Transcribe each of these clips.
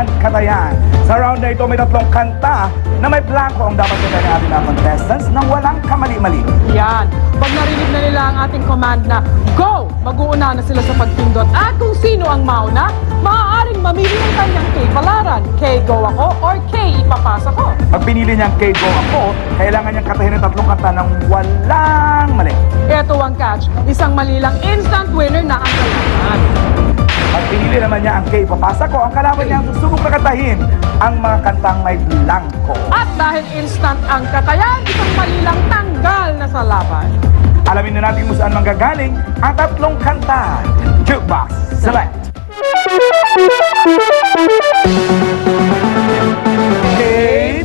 Instant Katayan. Sa round na ito, may tatlong kanta na may blanco ang dapat nila ng ating mga contestants nang walang kamali-mali. Yan. Pag narinig na nila ang ating command na go, mag-uuna na sila sa pagpindot. At kung sino ang mauna, maaaring mamili ng kanyang K palaran. K go ako or K ipapasa ko. Pag pinili niyang K go ako, kailangan niyang katahin ng tatlong kanta ng walang mali. Ito ang catch. Isang mali lang, instant winner na ang kalaban. Pag pinili naman niya ang K ipapasa ko, ang kalaban niya ang susubok na katahin ang mga kantang may blanco. At dahil instant ang katayan, isang mali lang tanggal na sa laban. Alamin na natin kung saan manggagaling ang tatlong kanta. Jukebox Select. K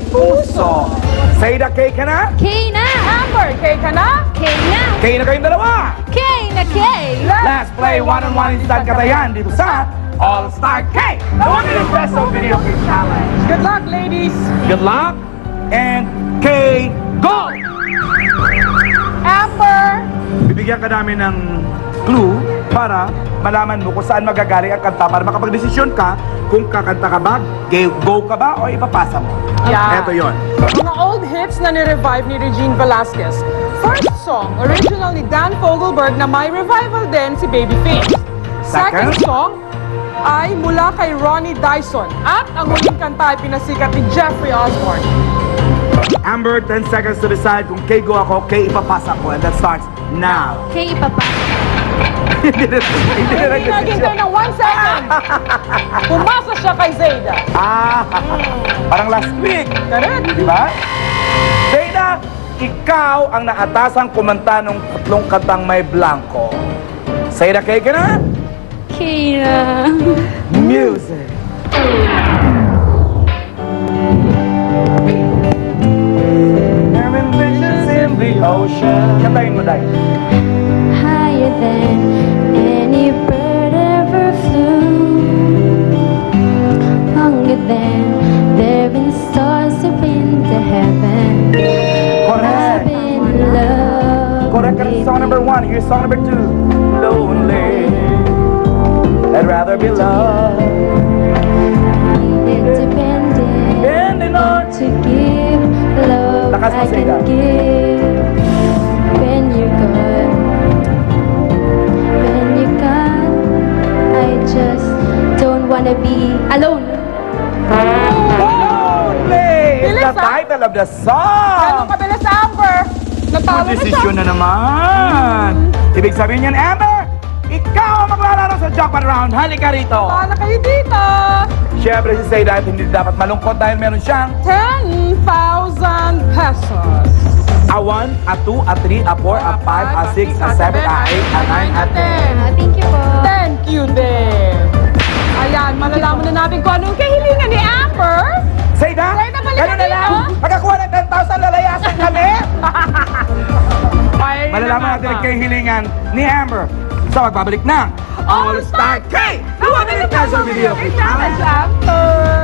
Puso. Sayda, K ka na? K na! Amber, K ka na? K na! K na kayong dalawa. K na K! Let's play one-on-one instant katayan dito sa All-Star K, the 1 million peso video game challenge. Good luck, ladies! Good luck and K, go! Amber! Bibigyan ka namin ng clue para malaman mo kung saan magagaling ang kanta para makapag-desisyon ka kung kakanta ka ba, go ka ba, o ipapasa mo. Yeah. Eto yun. Mga old hits na ni-revive ni Regine Velasquez. First song, original ni Dan Fogelberg na may revival din si Babyface. Second song ay mula kay Ronnie Dyson. At ang huling kanta ay pinasikat ni Jeffrey Osborne. Amber, 10 seconds to decide kung K go ako, K ipapasa ko. And that starts now. K ipapasa. Hindi na Hindi naghintay ng 1 second. Pumasa siya kay Zayda. Parang last week. Correct. Di ba? Zayda, ikaw ang naatasang kumanta ng tatlong kantang may blanco. Zayda, K ka na? K na. Music. There are visions in the ocean. Kantayin mo, Day. Higher than any bird ever flew. Longer than there been stars up into heaven. I've Correct. been in love. Correct. That's song number 1. Here's song number 2. Lonely. I'd rather be loved. Independent. Bending on. To give love Lakas mo, I Zayda. can give. When you're gone. When you're gone. I just don't wanna be alone. Lonely is the Bilis, title of the Ganun song. kabilis sa Amber. Natalo na siya. Desisyon na naman. Ibig sabihin yan, Amber, ikaw ang maglalaro sa jackpot round. Halika rito. Paano kayo dito? Siyempre si Zayda hindi dapat malungkot dahil meron siyang 10,000 pesos. a 1, a 2, a 3, a 4, a 5, a 6, a 7, a 8, a 9, a 10. Thank you po. Thank you din. Ayan, malalaman na natin kung anong kahilingan ni Amber. Zayda, Zayda, balik ganun ka na lang. dito. Pagkakuha ng 10,000, lalayasan kami. Ay, Malalaman natin ang kahilingan ni Amber. So, magbabalik ng All-Star K! The 1 million peso video game challenge. Amber!